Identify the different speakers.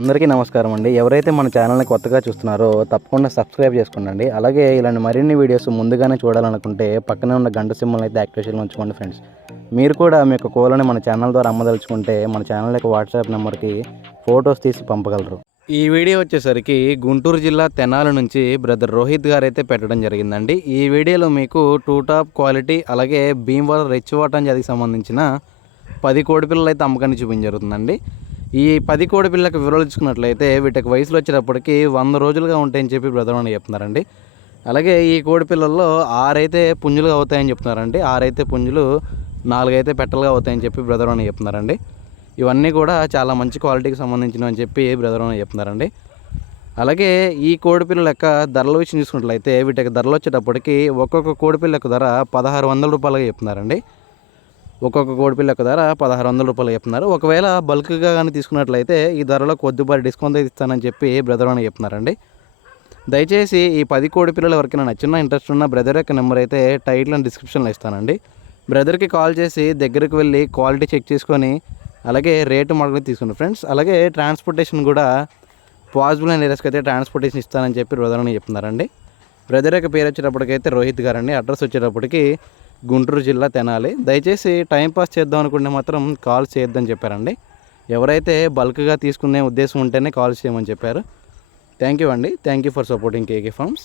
Speaker 1: అందరికీ నమస్కారం అండి. ఎవరైతే మన ఛానల్ని కొత్తగా చూస్తున్నారో తప్పకుండా సబ్స్క్రైబ్ చేసుకోండి అలాగే ఇలాంటి మరిన్ని వీడియోస్ ముందుగానే చూడాలనుకుంటే పక్కనే ఉన్న గంట సింబల్ అయితే యాక్టివేషన్లో ఉంచుకోండి ఫ్రెండ్స్. మీరు కూడా మీ యొక్క కోలని మన ఛానల్ ద్వారా అమ్మదలుచుకుంటే మన ఛానల్ యొక్క వాట్సాప్ నెంబర్కి ఫొటోస్ తీసి పంపగలరు. ఈ వీడియో వచ్చేసరికి గుంటూరు జిల్లా తెనాలి నుంచి బ్రదర్ రోహిత్ గారు అయితే పెట్టడం జరిగిందండి. ఈ వీడియోలో మీకు టూ టాప్ క్వాలిటీ అలాగే భీమవరం రిచ్ వాటర్ జాతికి సంబంధించిన పది కోడి పిల్లలు అయితే అమ్మకాన్ని చూపించ జరుగుతుందండి. ఈ పది కోడి పిల్లలకు వివరాలు ఇచ్చుకున్నట్లయితే వీటికి వయసులో వచ్చేటప్పటికి వంద రోజులుగా ఉంటాయని చెప్పి బ్రదర్ అని చెప్తున్నారండి. అలాగే ఈ కోడి పిల్లల్లో ఆరైతే పుంజులుగా అవుతాయని చెప్తున్నారండి. ఆరైతే పుంజులు నాలుగైతే పెట్టలుగా అవుతాయని చెప్పి బ్రదర్ అని చెప్తున్నారండి. ఇవన్నీ కూడా చాలా మంచి క్వాలిటీకి సంబంధించినవి అని చెప్పి బ్రదర్ అని చెప్తున్నారండి. అలాగే ఈ కోడిపిల్ల యొక్క ధరల విషయం చూసుకున్నట్లయితే వీటికి ధరలు వచ్చేటప్పటికి ఒక్కొక్క కోడిపిల్ల యొక్క ధర పదహారు వందల రూపాయలుగా చెప్తున్నారండి. ఒక్కొక్క కోడిపిల్ల ధర పదహారు వందల రూపాయలు చెప్తున్నారు. ఒకవేళ బల్క్గా కానీ తీసుకున్నట్లయితే ఈ ధరలో కొద్దిపాటి డిస్కౌంట్ అయితే ఇస్తానని చెప్పి బ్రదర్ అని చెప్తున్నారండి. దయచేసి ఈ పది కోడి పిల్లలు ఎవరికైనా నచ్చిన ఇంట్రెస్ట్ ఉన్న బ్రదర్ యొక్క నెంబర్ అయితే టైటిల్ అండ్ డిస్క్రిప్షన్లో ఇస్తానండి. బ్రదర్కి కాల్ చేసి దగ్గరికి వెళ్ళి క్వాలిటీ చెక్ చేసుకొని అలాగే రేటు మడగలు తీసుకున్నాను ఫ్రెండ్స్. అలాగే ట్రాన్స్పోర్టేషన్ కూడా పాసిబుల్ అయిన ఏరియాస్కి అయితే ట్రాన్స్పోర్టేషన్ ఇస్తానని చెప్పి బ్రదర్ అని చెప్తున్నారండి. బ్రదర్ యొక్క పేరు వచ్చేటప్పటికైతే రోహిత్ గారండి. అడ్రస్ వచ్చేటప్పటికి గుంటూరు జిల్లా తెనాలి. దయచేసి టైంపాస్ చేద్దాం అనుకుంటే మాత్రం కాల్ చేయొద్దని చెప్పారండి. ఎవరైతే బల్క్గా తీసుకునే ఉద్దేశం ఉంటేనే కాల్ చేయమని చెప్పారు. థ్యాంక్ యూ అండి. Thank you for supporting KK farms.